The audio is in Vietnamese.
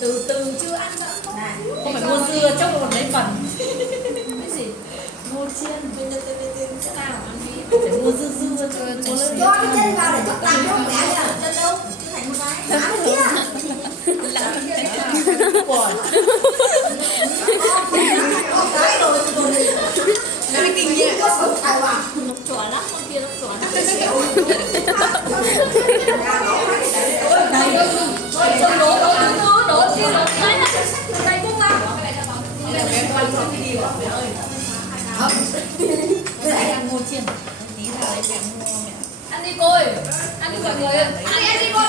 từ từ chưa ăn đã Này, không phải mua dưa chốc còn lấy phần. Cái gì mua chiên thế nào ăn đi phải mua dưa dưa cho cái chân vào để chắc tay không mẹ nhá. Chân đâu? Chứ thành một cái. Ăn kia. còn Cái rồi rồi. Cái kinh nghiệm. Có sống thầy vào. nó chó lắm, con kia nó chó lắm. Thôi chồng đổ đi đổ cái này đây cũng vào. Cái này ăn ngô chiên. Tí nào lấy mẹ mua mẹ. Ăn đi cô ơi, ăn đi mọi người ơi. Ăn đi cô.